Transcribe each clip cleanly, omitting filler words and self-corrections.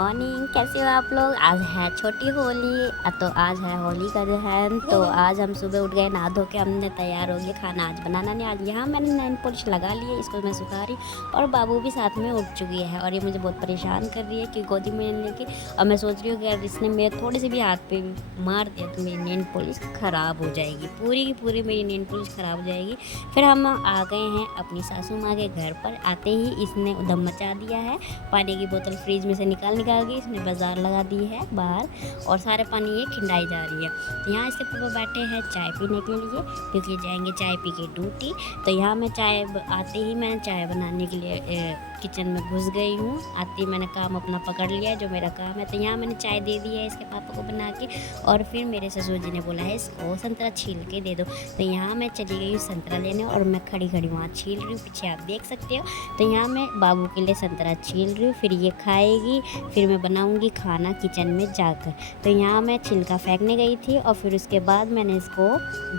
Morning, कैसे हो आप लोग। आज है छोटी होली। तो आज है होली का दहन। तो आज हम सुबह उठ गए, नहा धो के हमने तैयार हो गए। खाना आज बनाना नहीं, आज यहाँ मैंने नेल पॉलिश लगा ली है, इसको मैं सुखा रही। और बाबू भी साथ में उठ चुकी है और ये मुझे बहुत परेशान कर रही है कि गोदी में लेके। और मैं सोच रही हूँ कि अगर इसने मेरे थोड़े से भी हाथ पे मार दिया तो मेरी नेल पॉलिश ख़राब हो जाएगी, पूरी की पूरी मेरी नेल पॉलिश ख़राब हो जाएगी। फिर हम आ गए हैं अपनी सासू माँ के घर पर। आते ही इसने उधम मचा दिया है। पानी की बोतल फ्रिज में से निकाल के इसने बाजार लगा दी है बाहर, और सारे पानी ये खिंडाई जा रही है। तो यहाँ इसके पापा बैठे हैं चाय पीने के लिए, क्योंकि जाएंगे चाय पी के ड्यूटी। तो यहाँ मैं आते ही मैंने चाय बनाने के लिए किचन में घुस गई हूँ। आते ही मैंने काम अपना पकड़ लिया, जो मेरा काम है। तो यहाँ मैंने चाय दे दी है इसके पापा को बना के। और फिर मेरे ससुर जी ने बोला है इसको संतरा छील के दे दो। तो यहाँ मैं चली गई हूँ संतरा लेने, और मैं खड़ी खड़ी वहाँ छील रही हूँ, पीछे आप देख सकते हो। तो यहाँ मैं बाबू के लिए संतरा छील रही हूँ, फिर ये खाएगी, फिर मैं बनाऊंगी खाना किचन में जाकर। तो यहाँ मैं छिलका फेंकने गई थी, और फिर उसके बाद मैंने इसको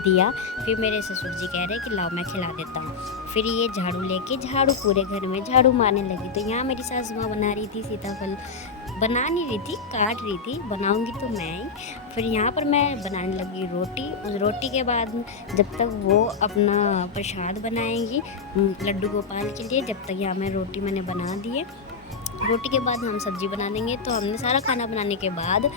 दिया। फिर मेरे ससुर जी कह रहे कि लाओ मैं खिला देता हूँ। फिर ये झाड़ू लेके झाड़ू पूरे घर में झाड़ू मारने लगी। तो यहाँ मेरी सासू माँ बना रही थी सीताफल, बना नहीं रही थी, काट रही थी। बनाऊंगी तो मैं ही। फिर यहाँ पर मैं बनाने लगी रोटी। उस रोटी के बाद जब तक वो अपना प्रसाद बनाएंगी लड्डू गोपाल के लिए, जब तक यहाँ मैं रोटी मैंने बना दी है। रोटी के बाद हम सब्जी बना देंगे। तो हमने सारा खाना बनाने के बाद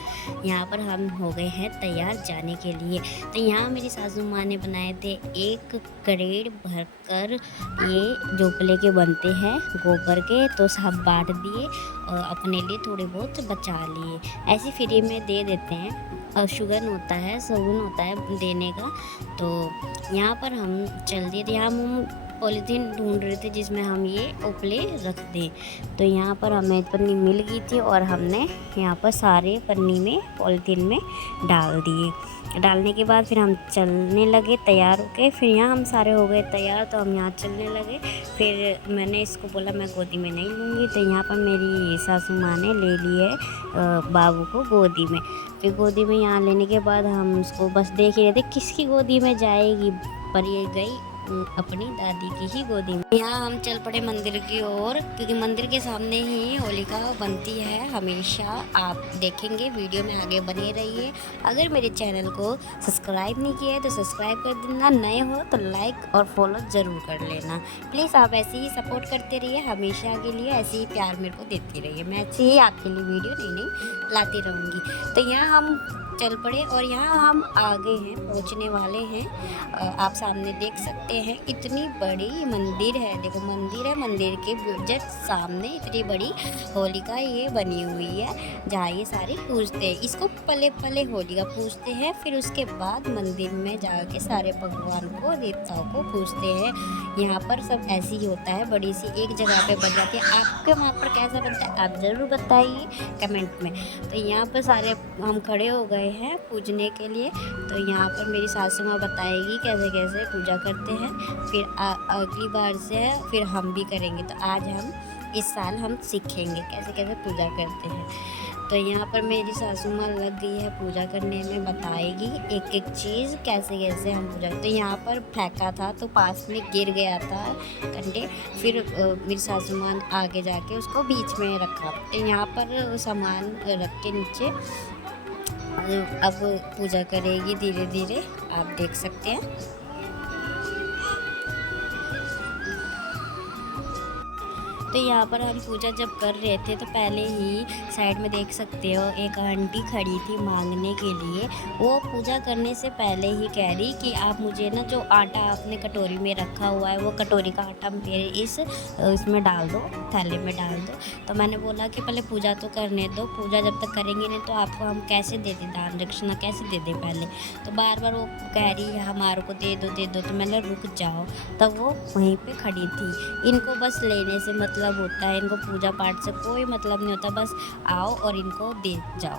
यहाँ पर हम हो गए हैं तैयार जाने के लिए। तो यहाँ मेरी सासू माँ ने बनाए थे 1 करेड़ भरकर ये जोपले के बनते हैं गोबर के। तो सब बांट दिए और अपने लिए थोड़े बहुत बचा लिए। ऐसे फ्री में दे देते हैं, और शुगन होता है, सगुन होता है देने का। तो यहाँ पर हम चल दिए थे। यहाँ हम पॉलीथीन ढूंढ रहे थे जिसमें हम ये उपले रख दें। तो यहाँ पर हमें पन्नी मिल गई थी, और हमने यहाँ पर सारे पन्नी में पॉलीथीन में डाल दिए। डालने के बाद फिर हम चलने लगे तैयार होके। फिर यहाँ हम सारे हो गए तैयार, तो हम यहाँ चलने लगे। फिर मैंने इसको बोला मैं गोदी में नहीं लूँगी। तो यहाँ पर मेरी सासू माँ ने ले ली है बाबू को गोदी में। फिर गोदी में यहाँ लेने के बाद हम उसको बस देख ही रहे थे किसकी गोदी में जाएगी, पर ये गई अपनी दादी की ही गोदी में। यहाँ हम चल पड़े मंदिर की ओर, क्योंकि मंदिर के सामने ही होलिका बनती है हमेशा। आप देखेंगे वीडियो में, आगे बने रहिए। अगर मेरे चैनल को सब्सक्राइब नहीं किया है तो सब्सक्राइब कर देना, नए हो तो लाइक और फॉलो ज़रूर कर लेना प्लीज़। आप ऐसे ही सपोर्ट करते रहिए हमेशा के लिए, ऐसे ही प्यार मेरे को देती रहिए। मैं ऐसे ही आपके लिए वीडियो नई लाती रहूँगी। तो यहाँ हम चल पड़े, और यहाँ हम आगे हैं, पहुँचने वाले हैं। आप सामने देख सकते हैं इतनी बड़ी मंदिर है। देखो मंदिर है, मंदिर के जस्ट सामने इतनी बड़ी होलिका ये बनी हुई है, जहाँ ये सारे पूजते हैं। इसको पले पले होलिका पूजते हैं। फिर उसके बाद मंदिर में जाके सारे भगवान को, देवताओं को पूजते हैं। यहाँ पर सब ऐसे ही होता है, बड़ी सी एक जगह पे बन जाती है। आपके वहाँ पर कैसा बनता है आप ज़रूर बताइए कमेंट में। तो यहाँ पर सारे हम खड़े हो गए हैं पूजने के लिए। तो यहाँ पर मेरी सासू माँ बताएगी कैसे कैसे पूजा करते हैं। फिर अगली बार से फिर हम भी करेंगे। तो आज हम इस साल हम सीखेंगे कैसे कैसे पूजा करते हैं। तो यहाँ पर मेरी सासू माँ लग गई है पूजा करने में, बताएगी एक एक चीज़ कैसे कैसे हम पूजा। तो यहाँ पर फेंका था तो पास में गिर गया था कंडे। फिर मेरी सासू माँ आगे जाके उसको बीच में रखा। तो यहाँ पर सामान रख के नीचे अब पूजा करेगी धीरे धीरे, आप देख सकते हैं। तो यहाँ पर हम पूजा जब कर रहे थे तो पहले ही साइड में देख सकते हो एक आंटी खड़ी थी मांगने के लिए। वो पूजा करने से पहले ही कह रही कि आप मुझे ना जो आटा आपने कटोरी में रखा हुआ है वो कटोरी का आटा मेरे इसमें डाल दो, थैले में डाल दो। तो मैंने बोला कि पहले पूजा तो करने दो, पूजा जब तक करेंगे नहीं तो आपको हम कैसे दे दें, दान दक्षिणा कैसे दे दें पहले। तो बार बार वो कह रही है हमारे को दे दो दे दो। तो मैंने रुक जाओ, तब वो वहीं पे खड़ी थी। इनको बस लेने से मतलब होता है, इनको पूजा पाठ से कोई मतलब नहीं होता, बस आओ और इनको दे जाओ।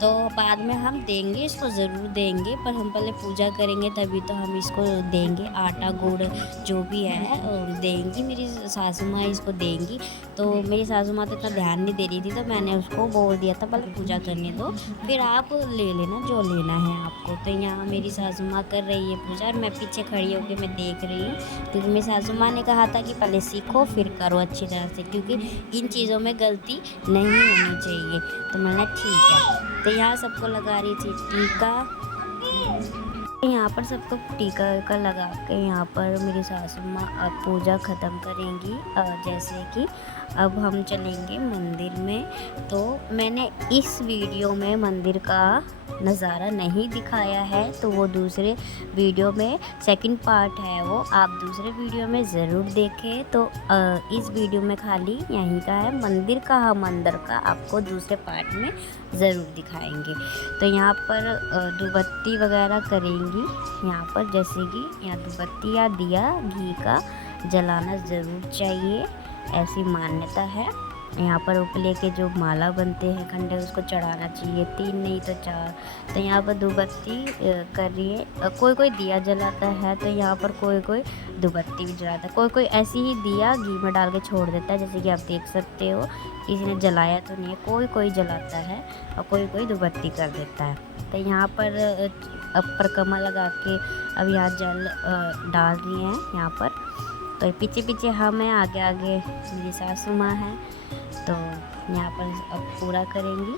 तो बाद में हम देंगे, इसको ज़रूर देंगे, पर हम पहले पूजा करेंगे तभी तो हम इसको देंगे। आटा गुड़ जो भी है देंगी, मेरी सासू माँ इसको देंगी। तो मेरी सासू माँ तो इतना ध्यान नहीं दे रही थी, तो मैंने उसको बोल दिया था पहले पूजा करने दो, फिर आप ले लेना जो लेना है आपको। तो यहाँ मेरी सासू माँ कर रही है पूजा, और मैं पीछे खड़ी होकर मैं देख रही हूँ, क्योंकि मेरी सासू माँ ने कहा था कि पहले सीखो फिर करो अच्छी तरह घर से, क्योंकि इन चीज़ों में गलती नहीं होनी चाहिए। तो मैंने ठीक है। तो यहाँ सबको लगा रही थी टीका। यहाँ पर सबको टीका वीका लगा के यहाँ पर मेरी सासू माँ अब पूजा ख़त्म करेंगी। जैसे कि अब हम चलेंगे मंदिर में। तो मैंने इस वीडियो में मंदिर का नज़ारा नहीं दिखाया है, तो वो दूसरे वीडियो में सेकंड पार्ट है, वो आप दूसरे वीडियो में ज़रूर देखें। तो इस वीडियो में खाली यहीं का है, मंदिर का हम अंदर का आपको दूसरे पार्ट में ज़रूर दिखाएंगे। तो यहाँ पर धूपबत्ती वगैरह करेंगी। यहाँ पर जैसे कि यहाँ धूपबत्ती या दिया घी का जलाना ज़रूर चाहिए, ऐसी मान्यता है। यहाँ पर उपले के जो माला बनते हैं खंडे, उसको चढ़ाना चाहिए, 3 नहीं तो 4। तो यहाँ पर धूपबत्ती कर रही है। कोई कोई दिया जलाता है, तो यहाँ पर कोई कोई धूपबत्ती भी जलाता है। कोई कोई ऐसी ही दिया घी में डाल के छोड़ देता है, जैसे कि आप देख सकते हो। किसी ने जलाया तो नहीं है, कोई कोई जलाता है और कोई कोई धूपबत्ती कर देता है। तो यहाँ पर अब परिक्रमा लगा के अब यहाँ जल डाल रही हैं यहाँ पर। तो पीछे पीछे हम हैं, आगे आगे मेरी सासू माँ हैं। तो यहाँ पर अब पूरा करेंगी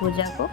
पूजा को।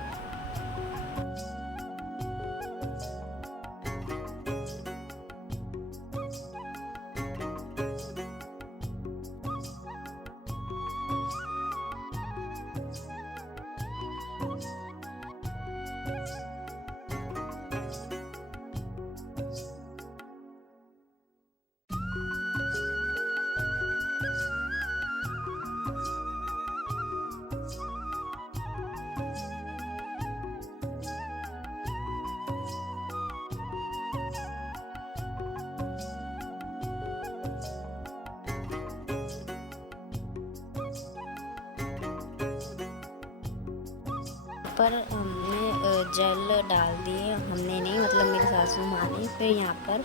पर हमने जल डाल दिए, हमने नहीं मतलब मेरी सासू माँ ने। फिर यहाँ पर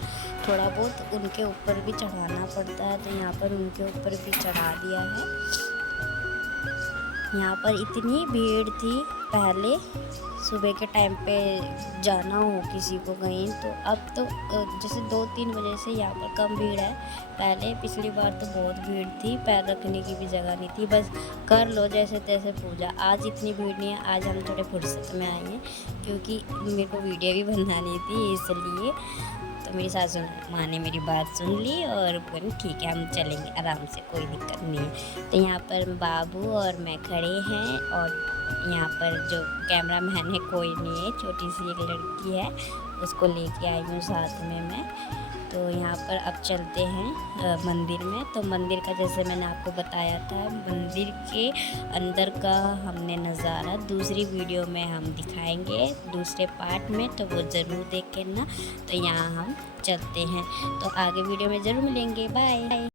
थोड़ा बहुत उनके ऊपर भी चढ़ाना पड़ता है, तो यहाँ पर उनके ऊपर भी चढ़ा दिया है। यहाँ पर इतनी भीड़ थी, पहले सुबह के टाइम पे जाना हो किसी को कहीं, तो अब तो जैसे 2-3 बजे से यहाँ पर कम भीड़ है। पहले पिछली बार तो बहुत भीड़ थी, पैर रखने की भी जगह नहीं थी, बस कर लो जैसे तैसे पूजा। आज इतनी भीड़ नहीं है, आज हम थोड़े फुर्सत में आए हैं, क्योंकि मेरे को वीडियो भी बनानी थी इसलिए। तो मेरी सासू माँ ने मेरी बात सुन ली और बोली ठीक है हम चलेंगे आराम से, कोई दिक्कत नहीं है। तो यहाँ पर बाबू और मैं खड़े हैं, और यहाँ पर जो कैमरा मैन है कोई नहीं है, छोटी सी एक लड़की है, उसको लेके आई हूँ साथ में मैं। तो यहाँ पर अब चलते हैं मंदिर में। तो मंदिर का जैसे मैंने आपको बताया था, मंदिर के अंदर का हमने नज़ारा दूसरी वीडियो में हम दिखाएंगे दूसरे पार्ट में, तो वो ज़रूर देख के ना। तो यहाँ हम चलते हैं, तो आगे वीडियो में ज़रूर मिलेंगे। बाय।